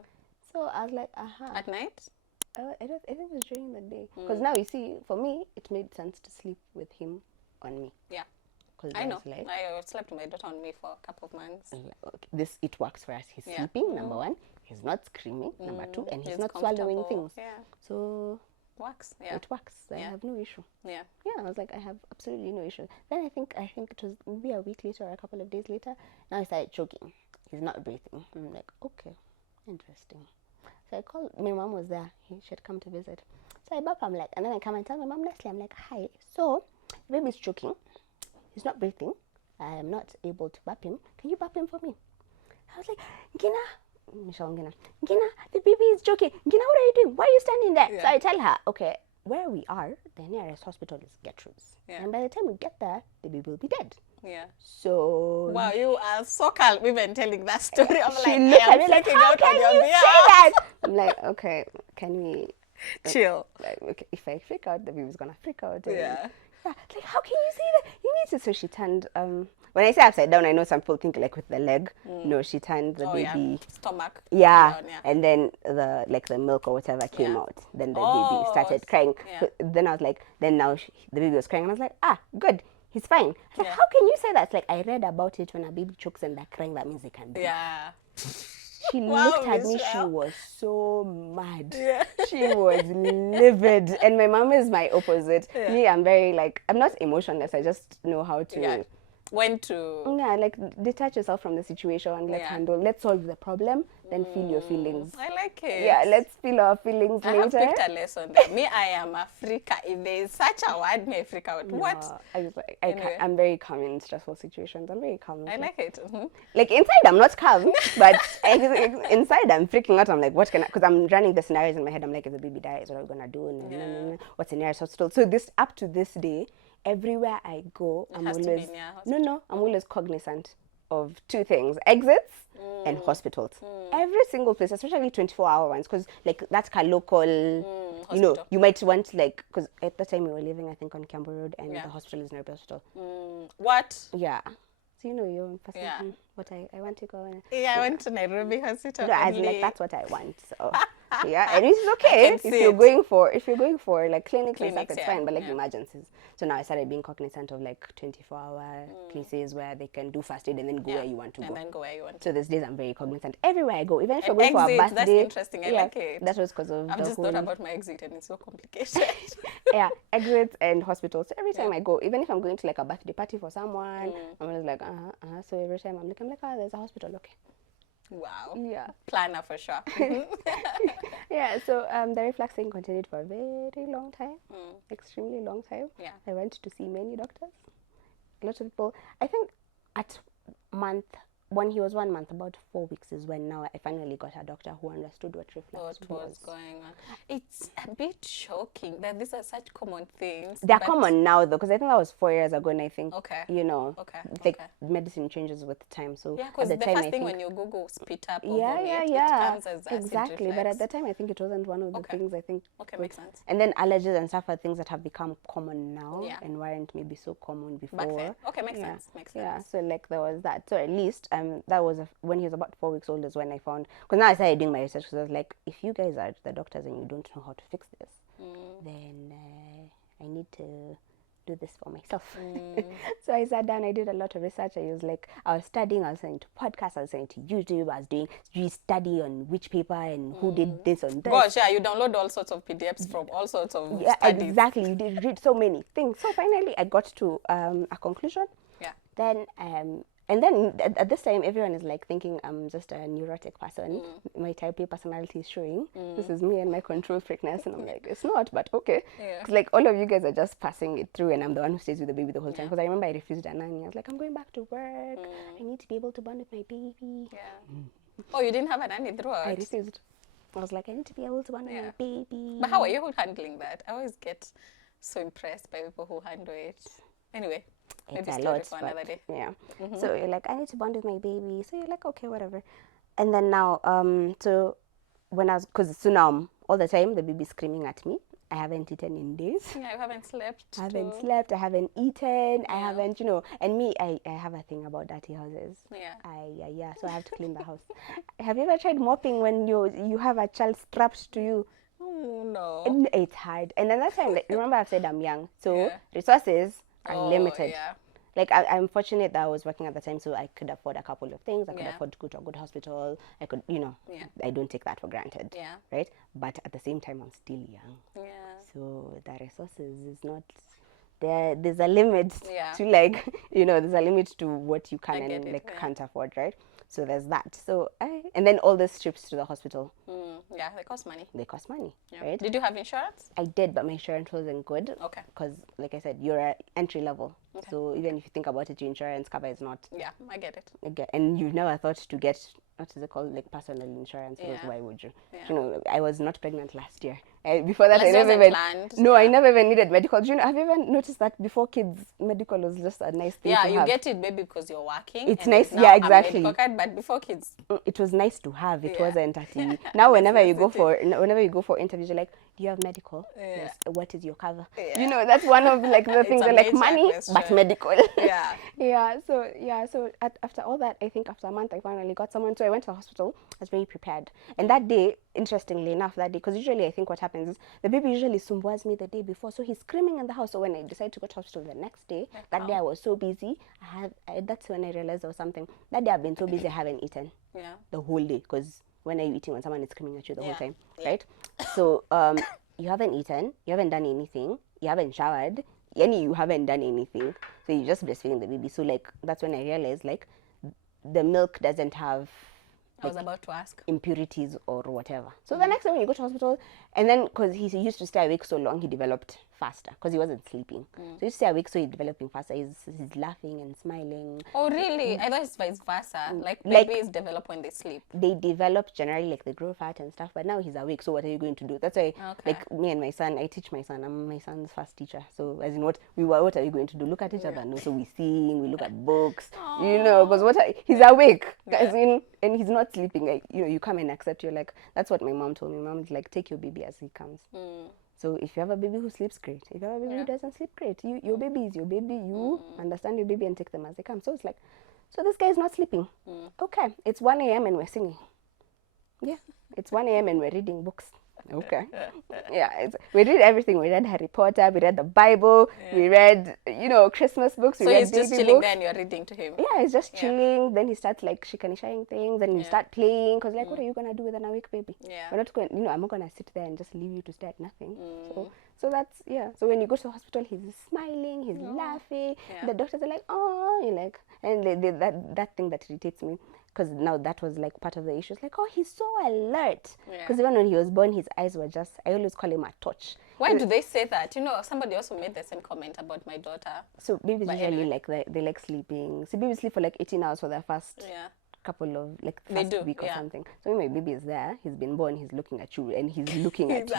So I was like, aha. At night? I think it was during the day. Because now you see, for me, it made sense to sleep with him on me. Yeah. I know. Like, I slept with my daughter on me for a couple of months. Like, okay, it works for us. He's sleeping, number one. He's not screaming, number two. And he's not swallowing things. Yeah. So works. Yeah. it works. I have no issue. Yeah. Yeah, I was like, I have absolutely no issue. Then I think it was maybe a week later or a couple of days later. Now he started choking. He's not breathing. I'm like, okay, interesting. So I called, my mom was there. She had come to visit. So I bop, I'm like, and then I come and tell my mom, Leslie, I'm like, hi. So, the baby's choking. He's not breathing. I am not able to bap him. Can you bap him for me? I was like, Michelle Ngina, the baby is choking. Gina, what are you doing? Why are you standing there? Yeah. So I tell her, okay, where we are, the nearest hospital is Gertrude's. Yeah. And by the time we get there, the baby will be dead. Yeah. So. Wow, you are so calm even telling that story. I'm she like, looked at me like, how can you say that? I'm like, okay, can we chill? Like, okay, if I freak out, the baby's gonna freak out. Yeah. Like, how can you say that? You need to. So she turned. When I say upside down, I know some people think like with the leg. No, she turned the baby. Yeah. Stomach. Yeah. Down, yeah. And then the milk or whatever came out. Then the baby started crying. Yeah. So then I was like, then now the baby was crying, and I was like, good. He's fine. I was like, how can you say that? It's like, I read about it when a baby chokes and they're crying, that means they can breathe. Yeah. She looked at me, she was so mad. Yeah. She was livid. And my mom is my opposite. Yeah. Me, I'm very I'm not emotionless. I just know how to... Yeah. When to... Yeah, like detach yourself from the situation and let's solve the problem, then feel your feelings. I like it. Yeah, let's feel our feelings later. I have picked a lesson there. Me, I am a freaker. If there is such a word, me freak out. No, what? I'm very calm in stressful situations. I'm very calm. I like it. Mm-hmm. Like inside, I'm not calm, but inside, I'm freaking out. I'm like, what can I... Because I'm running the scenarios in my head. I'm like, if the baby dies, what are we going to do? What's the nearest hospital? So up to this day, everywhere I go, I'm always cognizant of two things: exits and hospitals. Every single place, especially 24-hour ones, because like that's a local, you know, you might want because at the time we were living, I think, on Kiambu Road, and the hospital is Nairobi Hospital. What? Yeah. So you know your person. What I want to go. I went to Nairobi Hospital. No, as in, like, that's what I want. So yeah, and it's okay if you're going for like clinics and stuff, it's fine. But like emergencies. So now I started being cognizant of like 24-hour places where they can do first aid and then go where you want to go. And then go where you want. So these days I'm very cognizant everywhere I go, even if you're going for a birthday. That's interesting. I like it. That was because of I'm just thought about my exit and it's so complicated. Yeah, exits and hospitals. So every time I go, even if I'm going to like a birthday party for someone, I'm always like, So every time I'm like, there's a hospital, okay. Wow. Yeah. Planner for sure. Yeah, so the reflux thing continued for a very long time. Extremely long time. Yeah. I went to see many doctors. A lot of people. I think at when he was 1 month, about 4 weeks is when now I finally got a doctor who understood what reflux was going on. It's a bit shocking that these are such common things. They're common now though, because I think that was 4 years ago, and I think medicine changes with time. So yeah, because the first thing when you Google spit up, it comes as exactly. But at the time, I think it wasn't one of the things. I think makes sense. And then allergies and stuff are things that have become common now, and weren't maybe so common before. Back then. Okay, makes sense. Yeah, so like there was that. So at least that was when he was about 4 weeks old is when I found, because now I started doing my research, because I was like, if you guys are the doctors and you don't know how to fix this, then I need to do this for myself. So I sat down, I did a lot of research. I was studying, I was listening to podcasts, I was listening to YouTube, I was doing study on which paper and who did this on this. Gosh, yeah, you download all sorts of PDFs from all sorts of studies. Exactly, you did read so many things. So finally I got to a conclusion. Yeah. Then and then at this time, everyone is like thinking I'm just a neurotic person. My type A personality is showing. This is me and my control freakness. And I'm like, it's not, but okay. Because like all of you guys are just passing it through, and I'm the one who stays with the baby the whole time. Because I remember I refused a nanny. I was like, I'm going back to work. I need to be able to bond with my baby. Yeah. Oh, you didn't have a nanny throughout? I refused. I was like, I need to be able to bond with my baby. But how are you handling that? I always get so impressed by people who handle it. Anyway. it's a lot. But, yeah. So you're like, I need to bond with my baby. So you're like, okay, whatever. And then now, so when I was, because so now all the time the baby's screaming at me. I haven't eaten in days. Yeah, you haven't slept. I haven't slept. I haven't eaten. I haven't, and me, I have a thing about dirty houses. Yeah. So I have to clean the house. Have you ever tried mopping when you have a child strapped to you? Oh, no. And it's hard. And then that time, like, remember I've said I'm young, so resources are limited. Yeah. Like I'm fortunate that I was working at the time, so I could afford a couple of things. I could Yeah. afford to go to a good hospital. I could, I don't take that for granted. Yeah. Right? But at the same time, I'm still young. Yeah. So the resources is not there. There's a limit Yeah. to like, there's a limit to what you can and it, can't afford, right? So there's that. So and then all those trips to the hospital. Yeah, they cost money. They cost money, Yeah. right? Did you have insurance? I did, but my insurance wasn't good. Okay. Because, like I said, you're at entry level. Okay. So even if you think about it, your insurance cover is not. Yeah, I get it. And you've never thought to get, what is it called, like personal insurance? Because why would you? Yeah. I was not pregnant last year. Before that, Unless I never even. planned. No, I never even needed medical. Have you ever noticed that before kids, medical was just a nice thing to have? Yeah, you get it maybe because you're working. It's nice. Yeah, exactly. Card, but before kids, it was nice to have. It wasn't now whenever you go for interviews, you're like, do you have medical? Yes. What is your cover? Yeah. That's one of like the things are like money, question. but medical. Yeah. So after all that, I think after a month I finally got someone. So I went to the hospital. I was very prepared. And that day, interestingly enough, because usually I think what happens is the baby usually sumbuas me the day before, so he's screaming in the house. So when I decided to go to hospital the next day, that day I was so busy. That's when I realized there was something. That day I've been so busy I haven't eaten. Yeah. The whole day, because when are you eating when someone is screaming at you the whole time, right? So you haven't eaten, you haven't done anything, you haven't showered, you haven't done anything, so you're just breastfeeding the baby. So like that's when I realized like the milk doesn't have I was about to ask impurities or whatever. So the next time when you go to hospital, and then because he used to stay awake so long, he developed faster because he wasn't sleeping. So he used to stay awake, so he's developing faster. He's laughing and smiling. Oh really? I thought it's vice versa. Like babies develop when they sleep. They develop generally, like they grow fat and stuff. But now he's awake, so what are you going to do? That's why, like me and my son, I teach my son. I'm my son's first teacher. So as in what are you going to do? Look at each other. No, so we sing, we look at books. Because he's awake, as in, and he's not sleeping. You come and accept. You're like, that's what my mom told me. Mom's like, take your baby as he comes. So if you have a baby who sleeps, great. If you have a baby who doesn't sleep, great. Your baby is your baby. You understand your baby and take them as they come. So it's like, so this guy is not sleeping. Okay, it's 1 a.m. and we're singing. Yeah, it's 1 a.m. and we're reading books. Okay. Yeah, we read everything. We read Harry Potter, we read the Bible, we read, Christmas books. So he's just chilling there and you're reading to him? Yeah, he's just chilling. Then he starts like shikanishaing things. Then you start playing. Because like, what are you going to do with an awake baby? Yeah. We're not going, I'm not going to sit there and just leave you to stare at nothing. So that's, So when you go to the hospital, he's smiling, he's laughing. Yeah. The doctors are like, oh, you're like, and that thing that irritates me. Because now that was like part of the issue. It's like, oh, he's so alert. Because even when he was born, his eyes were just, I always call him a torch. Why do they say that? Somebody also made the same comment about my daughter. So babies usually they like sleeping. So babies sleep for like 18 hours for their first couple of like first week or something. So when my baby is there, he's been born, he's looking at you and he's looking at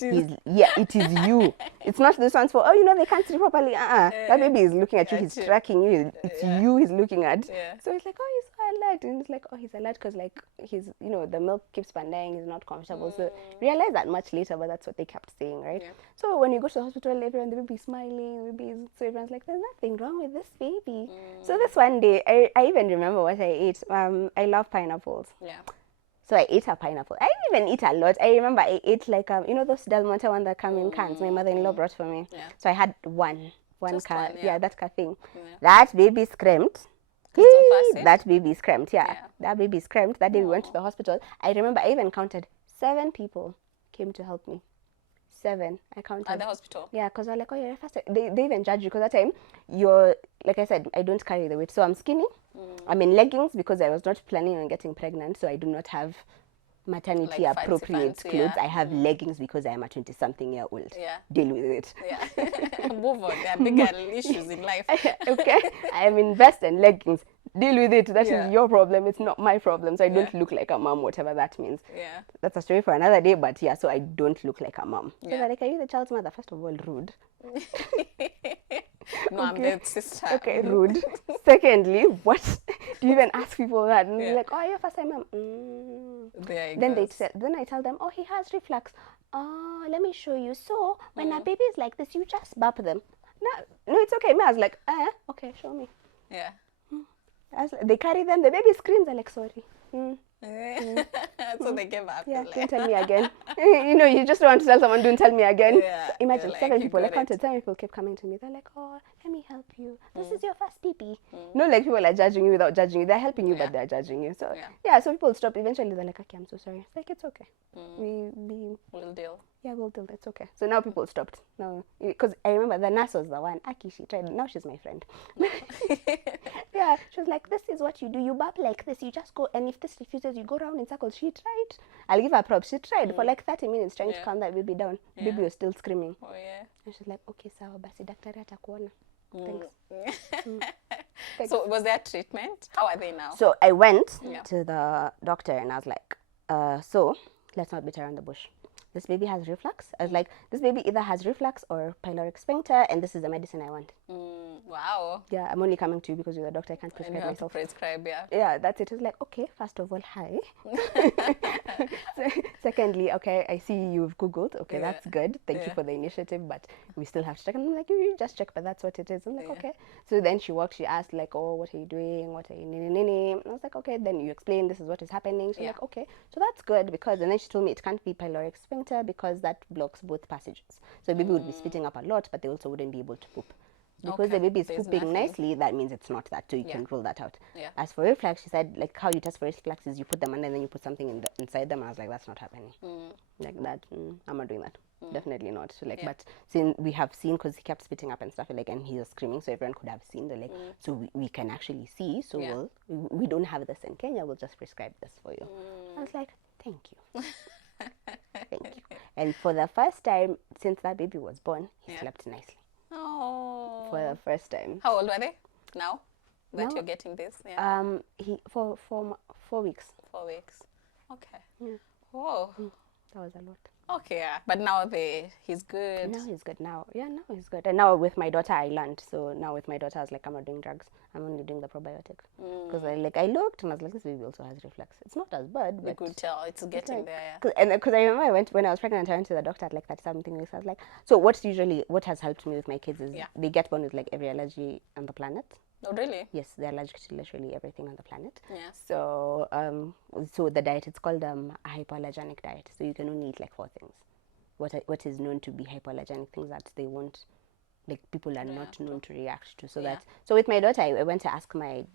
you. It is you. It's not this one's for they can't sleep properly. That baby is looking at you, he's tracking you. It's you he's looking at. So it's like, oh, he's so alert. And it's like, oh, he's alert because like he's the milk keeps pandying, he's not comfortable. So realize that much later, but that's what they kept saying, right? So when you go to the hospital, the baby's smiling, so everyone's like, there's nothing wrong with this baby. So this one day, I even remember what I ate. I love pineapples. Yeah. So I ate a pineapple. I didn't even eat a lot. I remember I ate like those Del Monte ones that come in cans. My mother-in-law brought for me. Yeah. So I had one can. Yeah, that kind of thing. Yeah. That baby screamed. That baby screamed. Yeah. That baby screamed. That day we went to the hospital. I remember I even counted 7 people came to help me. 7, I counted. At the hospital? Yeah, because they're like, oh, you're faster. They even judge you because that time, you're, like I said, I don't carry the weight. So I'm skinny. I'm in leggings because I was not planning on getting pregnant. So I do not have maternity like appropriate clothes. I have leggings because I am a 20-something-year-old. Yeah. Deal with it. Yeah. Move on. There are bigger issues in life. Okay. I am in vest and leggings. Deal with it. That is your problem. It's not my problem. So I don't look like a mom, whatever that means. Yeah. That's a story for another day, but so I don't look like a mom. So they're like, are you the child's mother? First of all, rude. No, No, I'm Okay. the sister. Okay, rude. Secondly, what do you even ask people that? And Yeah. they're like, oh, your first time, mom. There it Then goes. then I tell them, oh, he has reflux. Oh, let me show you. So when a baby is like this, you just burp them. No, it's okay. Me, I was like, okay, show me. Yeah. They carry them. The baby screams. I'm like, sorry. So they gave up. Yeah, Like, don't tell me again. You just want to tell someone, don't tell me again. Yeah, So imagine you're like, seven you people. I got counted it. 10 people kept coming to me. They're like, oh, let me help you. This is your first pee-pee. No, like people are judging you without judging you. They're helping you, Yeah. but they're judging you. So Yeah. so people stop. Eventually, they're like, okay, I'm so sorry. It's like, it's okay. We'll deal. Yeah, we'll do. It's okay. So now people stopped. No, because I remember the nurse was the one. Aki, she tried. Now she's my friend. Yeah, she was like, this is what you do. You burp like this. You just go, and if this refuses, you go around in circles. She tried. I'll give her props. She tried for like 30 minutes trying to calm that baby down. Baby was still screaming. Oh, yeah. And she's like, okay, sawa basi daktari atakuona. Thanks. So was there treatment? How are they now? So I went to the doctor and I was like, so let's not beat around the bush. This baby has reflux. I was like, this baby either has reflux or pyloric sphincter, and this is the medicine I want. Wow. Yeah, I'm only coming to you because you're the doctor. I can't And prescribe you have to myself. prescribe, yeah. Yeah, that's it. It was like, okay, first of all, hi. Secondly, okay, I see you've Googled. Okay, that's good. Thank you for the initiative, but we still have to check. And I'm like, you just check, but that's what it is. I'm like, okay. So then she asked, like, oh, what are you doing? What are you, nini? And I was like, okay, then you explain this is what is happening. She's like, okay, so that's good because, and then she told me it can't be pyloric sphincter because that blocks both passages. So baby would be spitting up a lot, but they also wouldn't be able to poop. Because the baby is pooping nicely, that means it's not that. So you can rule that out. Yeah. As for reflux, she said, like, how you test for reflux is you put them under and then you put something inside them. I was like, that's not happening. Like that, I'm not doing that. Definitely not. So, like, but since we have seen, because he kept spitting up and stuff, like, and he was screaming, so everyone could have seen. They're like, so we can actually see. So we don't have this in Kenya. We'll just prescribe this for you. I was like, thank you. Thank you. And for the first time since that baby was born, he slept nicely. Oh. For the first time. How old were they now that Now? you're getting this? Yeah. He for 4 weeks. 4 weeks. Okay. Yeah. Oh. That was a lot. Okay, yeah. But now he's good. Now he's good now. Yeah, now he's good. And now with my daughter, I learned. So now with my daughter, I was like, I'm not doing drugs. I'm only doing the probiotics. Because I looked and I was like, this baby also has reflux. It's not as bad, but You could tell it's getting like, there. Because I remember when I was pregnant, I went to the doctor at like 30-something weeks. I was like, so what has helped me with my kids is they get born with like every allergy on the planet. Oh, really? Yes, they're allergic to literally everything on the planet. Yeah. So so the diet, it's called a hypoallergenic diet. So you can only eat like 4 things. What is known to be hypoallergenic, things that they won't, like people are not known to react to. So so with my daughter, I went to ask my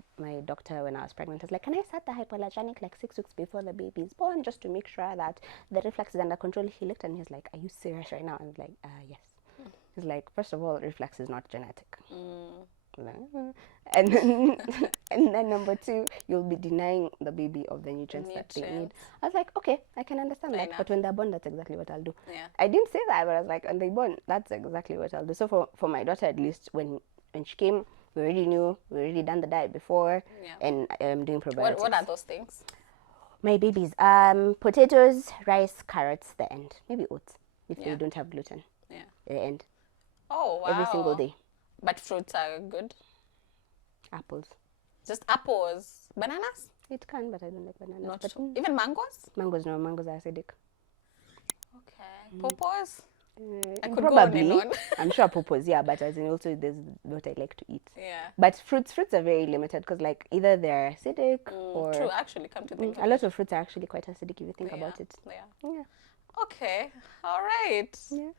doctor when I was pregnant. I was like, can I start the hypoallergenic like 6 weeks before the baby is born, just to make sure that the reflux is under control? He looked at me, he's like, are you serious right now? I was like, yes. He's like, first of all, reflux is not genetic. And then number 2, you'll be denying the baby of the nutrients that they need. I was like, okay, I can understand that. But when they're born, that's exactly what I'll do. Yeah. I didn't say that, but I was like, when they're born, that's exactly what I'll do. So for my daughter, at least, when she came, we already knew, we already done the diet before, and I'm doing probiotics. What are those things? My babies, potatoes, rice, carrots, the end. Maybe oats, if they don't have gluten. Yeah. The end. Oh, wow. Every single day. But fruits are good? Apples. Just apples. Bananas? It can, but I don't like bananas. Not But, sure. Even mangoes? mangoes, no, mangoes are acidic. Okay. Pawpaws? I could Probably. go on and on. I'm sure pawpaws, yeah, but as in also there's what I like to eat. Yeah. But fruits are very limited because like either they're acidic or True, actually, come to think of a lot of fruits are actually quite acidic if you think about it. Yeah. Yeah. Okay. All right. Yeah.